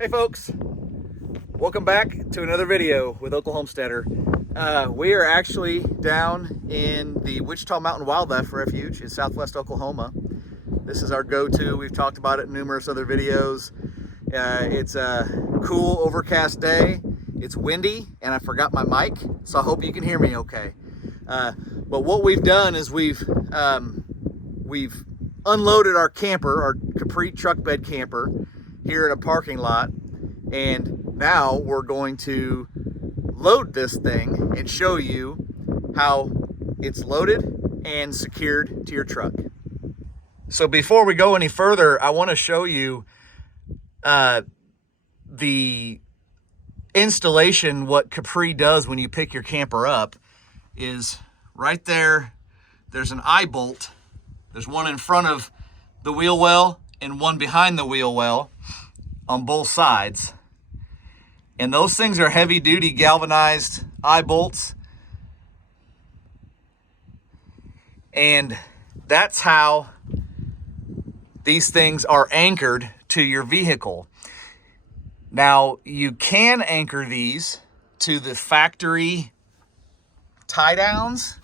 Hey folks, welcome back to another video with Local Homesteader. We are actually down in the Wichita Mountain Wildlife Refuge in southwest Oklahoma. This is our go-to. We've talked about it in numerous other videos. It's a cool overcast day. It's windy and I forgot my mic, so I hope you can hear me okay. But what we've done is we've unloaded our camper, our Capri Truckbed camper, here in a parking lot, and now we're going to load this thing and show you how it's loaded and secured to your truck. So before we go any further, I want to show you the installation. What Capri does when you pick your camper up is right there. There's an eye bolt. There's one in front of the wheel well and one behind the wheel well on both sides. And those things are heavy duty galvanized eye bolts. And that's how these things are anchored to your vehicle. Now, you can anchor these to the factory tie downs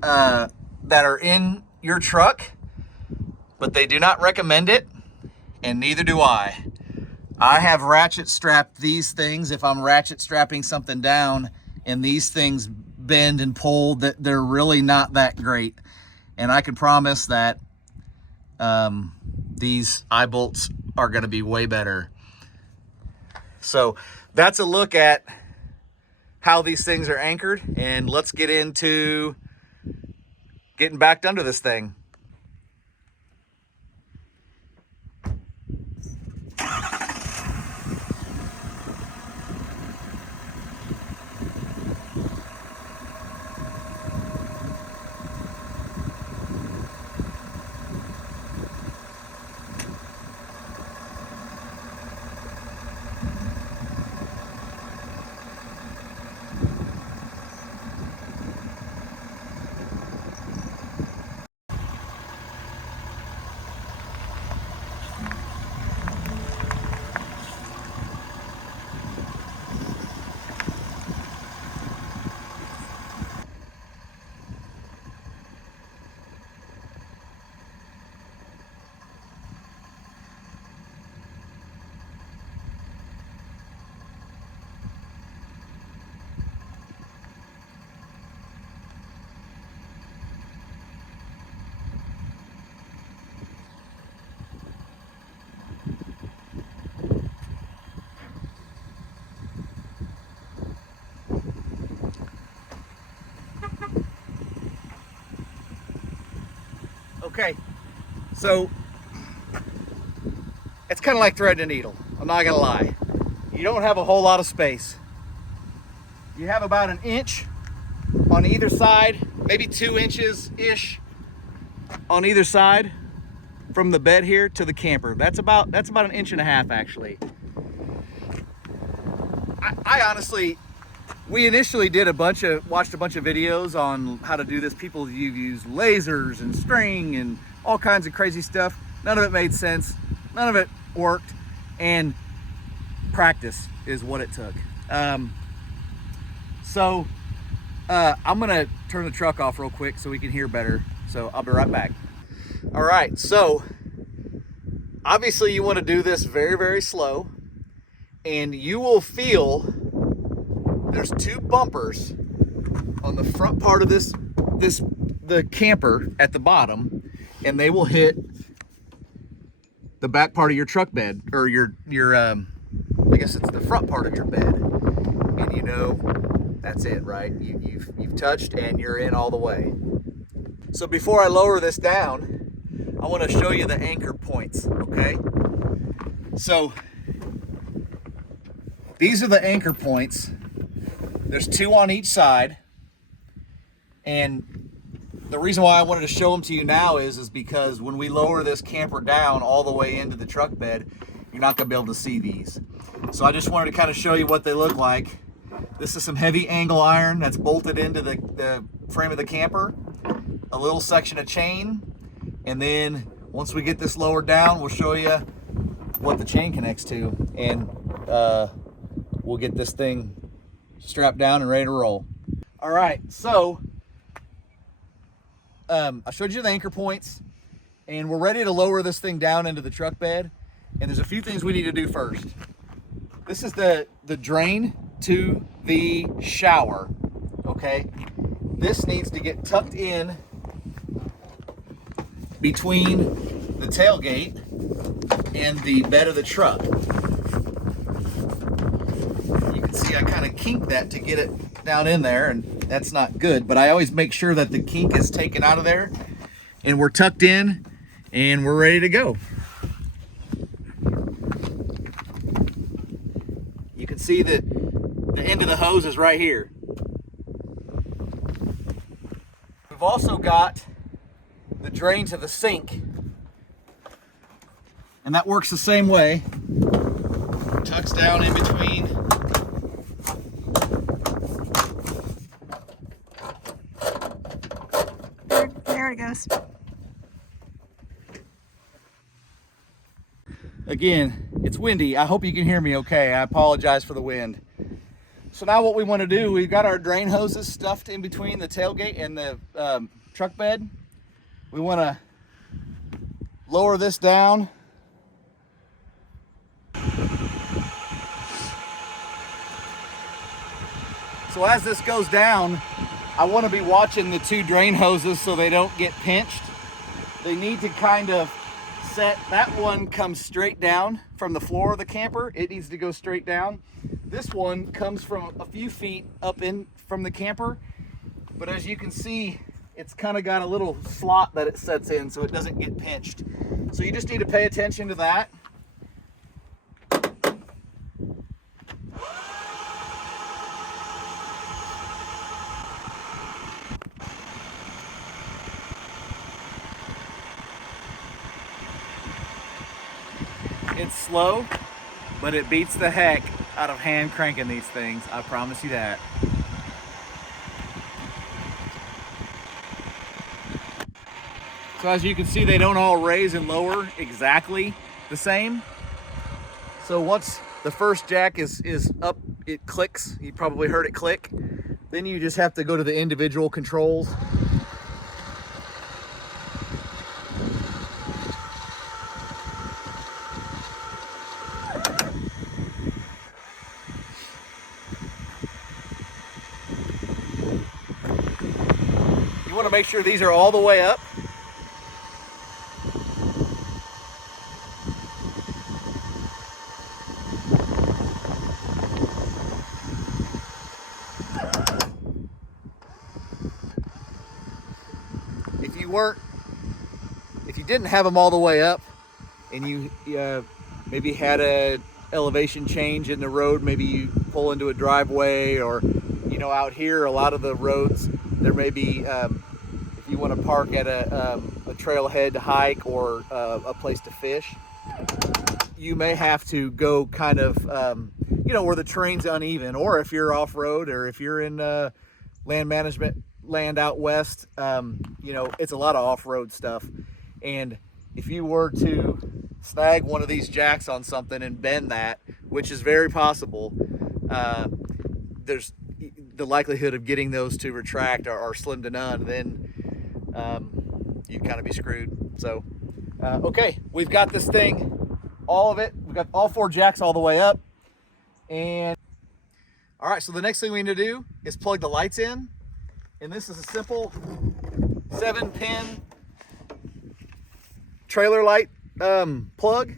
that are in your truck, but they do not recommend it, and neither do I. I have ratchet strapped these things if I'm ratchet strapping something down and these things bend and pull, that they're really not that great. And I can promise that these eye bolts are going to be way better. So that's a look at how these things are anchored, and let's get into getting backed under this thing. Okay, so it's kind of like threading a needle. I'm not gonna lie. You don't have a whole lot of space. You have about an inch on either side, maybe 2 inches-ish on either side from the bed here to the camper. That's about an inch and a half, actually. I honestly, we initially did watched a bunch of videos on how to do this. People use lasers and string and all kinds of crazy stuff. None of it made sense. None of it worked. And practice is what it took. I'm gonna turn the truck off real quick so we can hear better. So I'll be right back. All right, so obviously you want to do this very, very slow, and you will feel there's 2 bumpers on the front part of the camper at the bottom, and they will hit the back part of your truck bed, or your I guess it's the front part of your bed. And you know, that's it, right? You've touched and you're in all the way. So before I lower this down, I want to show you the anchor points, okay? So these are the anchor points. There's 2 on each side, and the reason why I wanted to show them to you now is because when we lower this camper down all the way into the truck bed, you're not going to be able to see these. So I just wanted to kind of show you what they look like. This is some heavy angle iron that's bolted into the frame of the camper, a little section of chain, and then once we get this lowered down, we'll show you what the chain connects to, and we'll get this thing strapped down and ready to roll. All right, so I showed you the anchor points, and we're ready to lower this thing down into the truck bed. And there's a few things we need to do first. This is the drain to the shower, okay? This needs to get tucked in between the tailgate and the bed of the truck. You can see I kind of kinked that to get it down in there, and that's not good, but I always make sure that the kink is taken out of there and we're tucked in and we're ready to go. You can see that the end of the hose is right here. We've also got the drain to the sink, and that works the same way. Tucks down in between. There it goes. Again, it's windy. I hope you can hear me okay. I apologize for the wind. So now what we want to do, we've got our drain hoses stuffed in between the tailgate and the truck bed. We want to lower this down. So as this goes down, I want to be watching the two drain hoses so they don't get pinched. They need to kind of set, that one comes straight down from the floor of the camper. It needs to go straight down. This one comes from a few feet up in from the camper, but as you can see, it's kind of got a little slot that it sets in so it doesn't get pinched. So you just need to pay attention to that. It's slow, but it beats the heck out of hand cranking these things. I promise you that. So as you can see, they don't all raise and lower exactly the same. So once the first jack is up, it clicks. You probably heard it click. Then you just have to go to the individual controls. You want to make sure these are all the way up. If you didn't have them all the way up and you maybe had a elevation change in the road, maybe you pull into a driveway, or out here a lot of the roads there may be if you want to park at a trailhead to hike or a place to fish, you may have to go kind of where the terrain's uneven, or if you're off-road, or if you're in land management land out west, it's a lot of off-road stuff. And if you were to snag one of these jacks on something and bend that, which is very possible, there's the likelihood of getting those to retract are slim to none. Then you'd kind of be screwed. So okay, we've got this thing, all of it, we've got all four jacks all the way up. And all right, so the next thing we need to do is plug the lights in. And this is a simple 7-pin trailer light plug.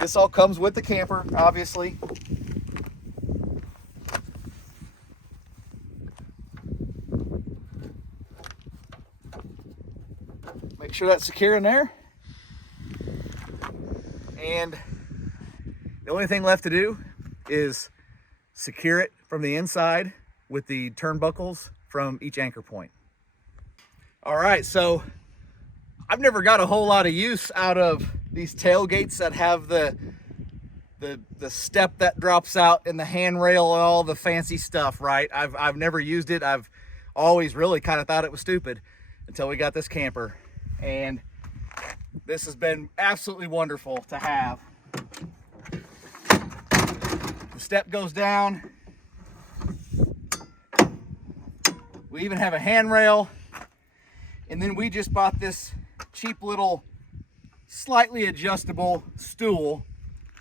This all comes with the camper, obviously. Make sure that's secure in there. And the only thing left to do is secure it from the inside with the turnbuckles from each anchor point. All right, so I've never got a whole lot of use out of these tailgates that have the step that drops out and the handrail and all the fancy stuff, right? I've never used it. I've always really kind of thought it was stupid until we got this camper. And This has been absolutely wonderful to have. The step goes down. We even have a handrail. And then we just bought this cheap little slightly adjustable stool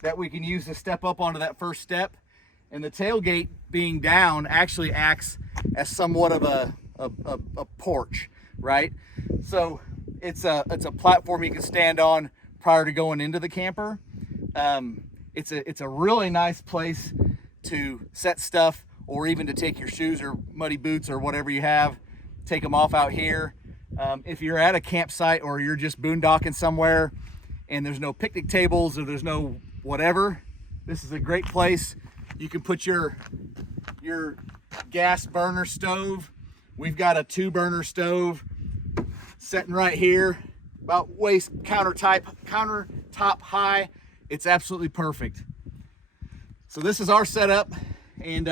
that we can use to step up onto that first step. And the tailgate being down actually acts as somewhat of a porch, right? So it's a platform you can stand on prior to going into the camper. It's a really nice place to set stuff, or even to take your shoes or muddy boots or whatever you have, take them off out here. If you're at a campsite or you're just boondocking somewhere and there's no picnic tables or there's no whatever, this is a great place. You can put your gas burner stove. We've got a 2-burner stove sitting right here, about waist countertop high. It's absolutely perfect. So this is our setup, and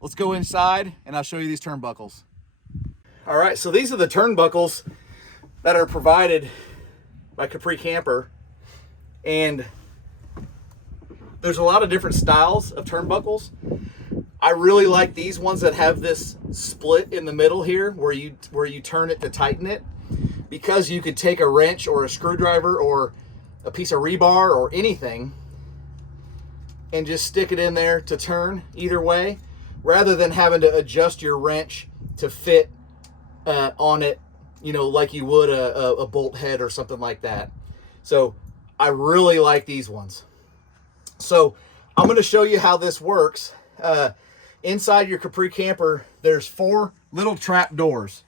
let's go inside and I'll show you these turnbuckles. All right, so these are the turnbuckles that are provided by Capri Camper, and there's a lot of different styles of turnbuckles. I really like these ones that have this split in the middle here where you turn it to tighten it, because you could take a wrench or a screwdriver or a piece of rebar or anything and just stick it in there to turn either way, rather than having to adjust your wrench to fit on it, you know, like you would a bolt head or something like that. So I really like these ones. So I'm going to show you how this works. Inside your Capri camper, there's 4 little trap doors.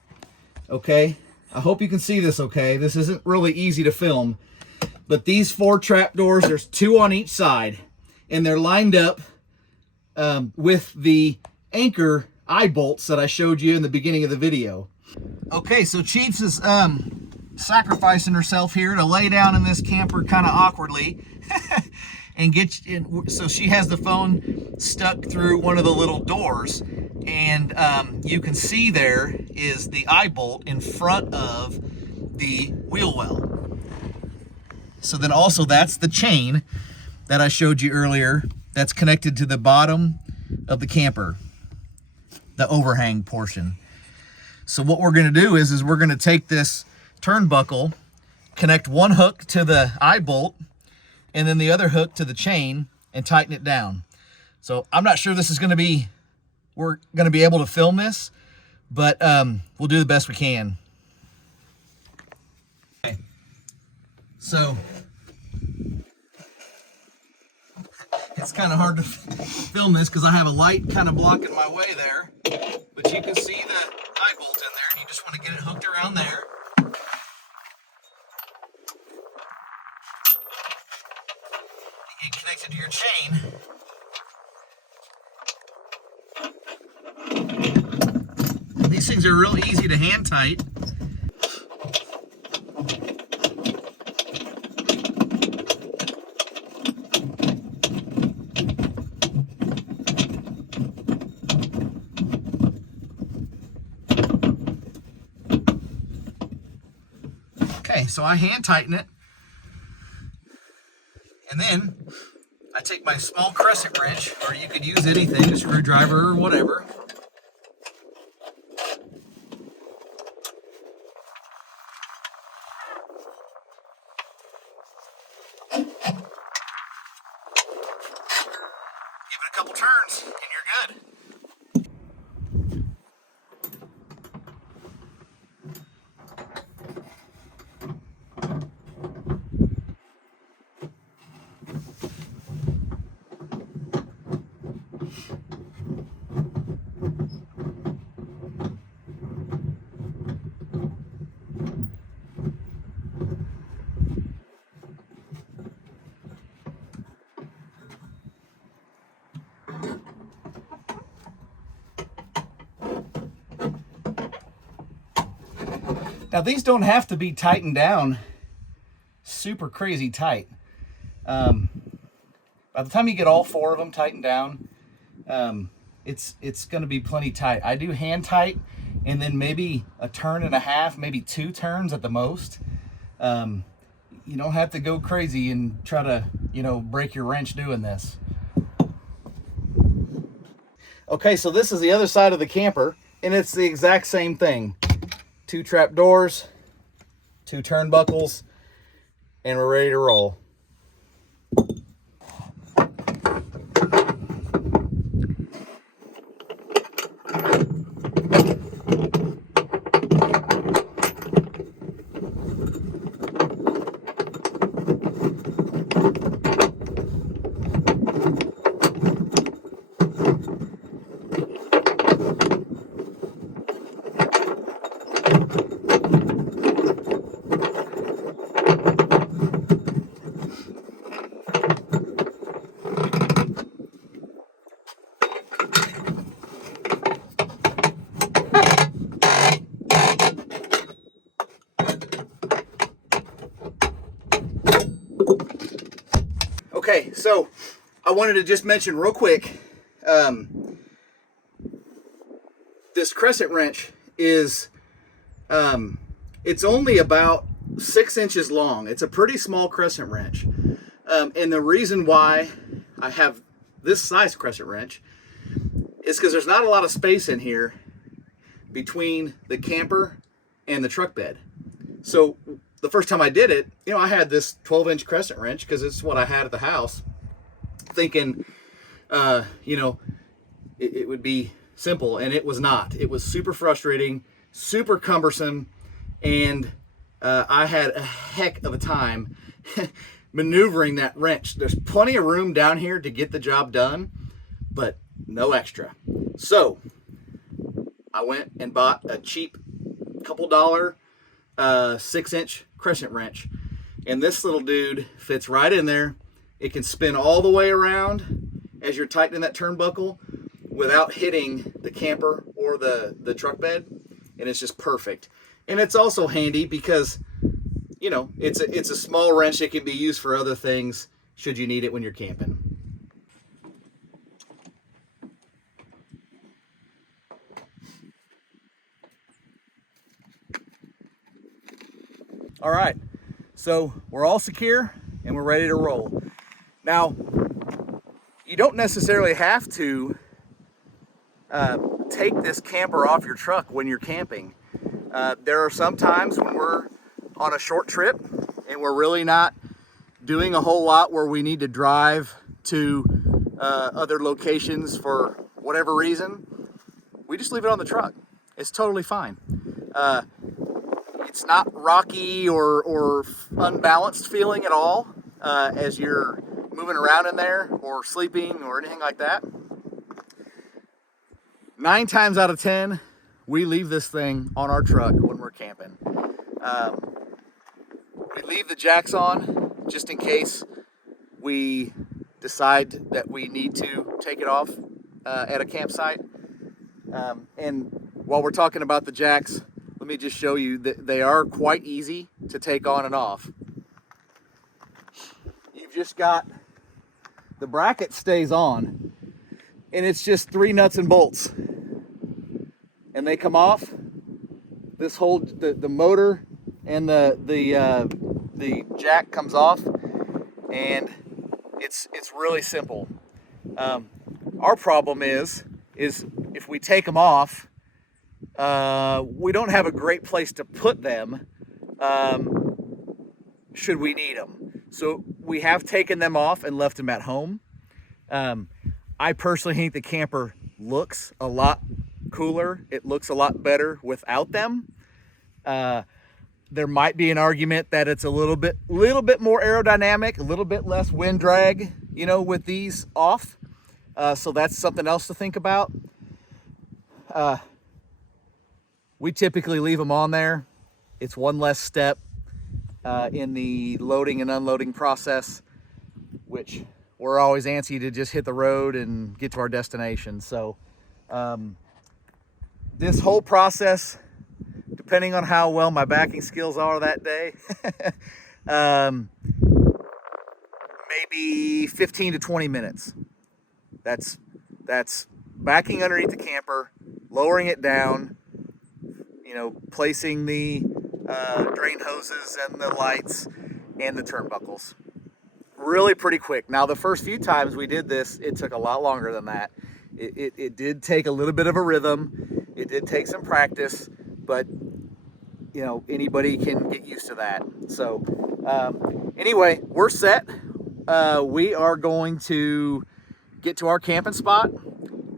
Okay, I hope you can see this okay. This isn't really easy to film, but these 4 trap doors, there's 2 on each side, and they're lined up with the anchor eye bolts that I showed you in the beginning of the video. Okay, so Chiefs is sacrificing herself here to lay down in this camper kind of awkwardly and get in. So she has the phone stuck through one of the little doors, and you can see there is the eye bolt in front of the wheel well. So then also that's the chain that I showed you earlier that's connected to the bottom of the camper, the overhang portion. So what we're going to do is we're going to take this turnbuckle, connect one hook to the eye bolt, and then the other hook to the chain, and tighten it down. So I'm not sure this is going to be, we're going to be able to film this, but we'll do the best we can. Okay. So it's kind of hard to film this because I have a light kind of blocking my way there, but you can see the eye bolt in there, and you just want to get it hooked around there. Get connected to your chain. These things are real easy to hand tight. Okay, so I hand tighten it, and then I take my small crescent wrench, or you could use anything, a screwdriver or whatever. Give it a couple turns, and you're good. Now these don't have to be tightened down super crazy tight. By the time you get all 4 of them tightened down, it's going to be plenty tight. I do hand tight, and then maybe a turn and a half, maybe 2 turns at the most. you don't have to go crazy and try to, break your wrench doing this. Okay, so this is the other side of the camper, and it's the exact same thing. 2 trap doors, 2 turnbuckles, and we're ready to roll. Okay, so I wanted to just mention real quick, this crescent wrench is, it's only about 6 inches long. It's a pretty small crescent wrench. And the reason why I have this size crescent wrench is because there's not a lot of space in here between the camper and the truck bed. So the first time I did it, I had this 12-inch crescent wrench because it's what I had at the house, thinking, it would be simple, and it was not. It was super frustrating, super cumbersome, and I had a heck of a time maneuvering that wrench. There's plenty of room down here to get the job done, but no extra. So I went and bought a cheap couple dollar 6-inch crescent wrench, and this little dude fits right in there. It can spin all the way around as you're tightening that turnbuckle without hitting the camper or the truck bed, and it's just perfect. And it's also handy because it's a small wrench that can be used for other things should you need it when you're camping. All right, so we're all secure and we're ready to roll. Now, you don't necessarily have to take this camper off your truck when you're camping. There are some times when we're on a short trip and we're really not doing a whole lot where we need to drive to other locations for whatever reason. We just leave it on the truck. It's totally fine. It's not rocky or unbalanced feeling at all as you're moving around in there or sleeping or anything like that. 9 times out of 10, we leave this thing on our truck when we're camping. We leave the jacks on just in case we decide that we need to take it off at a campsite. And while we're talking about the jacks, let me just show you that they are quite easy to take on and off. You've just got, the bracket stays on, and it's just 3 nuts and bolts. And they come off. This holds the motor, and the jack comes off, and it's really simple. Our problem is if we take them off, we don't have a great place to put them should we need them. So we have taken them off and left them at home. I personally think the camper looks a lot cooler. It looks a lot better without them. There might be an argument that it's a little bit more aerodynamic, a little bit less wind drag, with these off. So that's something else to think about. We typically leave them on there. It's one less step in the loading and unloading process, which we're always antsy to just hit the road and get to our destination. So this whole process, depending on how well my backing skills are that day, maybe 15 to 20 minutes. That's backing underneath the camper, lowering it down, placing the drain hoses and the lights, and the turnbuckles. Really pretty quick. Now, the first few times we did this, it took a lot longer than that. It did take a little bit of a rhythm. It did take some practice, but you know, anybody can get used to that. So anyway, we're set. We are going to get to our camping spot.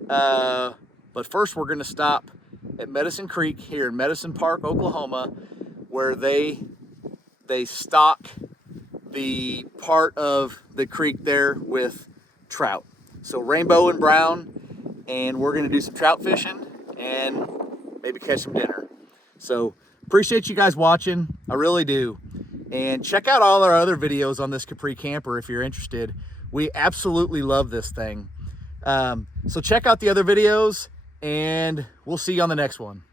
But first we're going to stop at Medicine Creek here in Medicine Park, Oklahoma, where they stock the part of the creek there with trout. So rainbow and brown, and we're going to do some trout fishing and maybe catch some dinner. So appreciate you guys watching. I really do. And check out all our other videos on this Capri camper if you're interested. We absolutely love this thing. So check out the other videos, and we'll see you on the next one.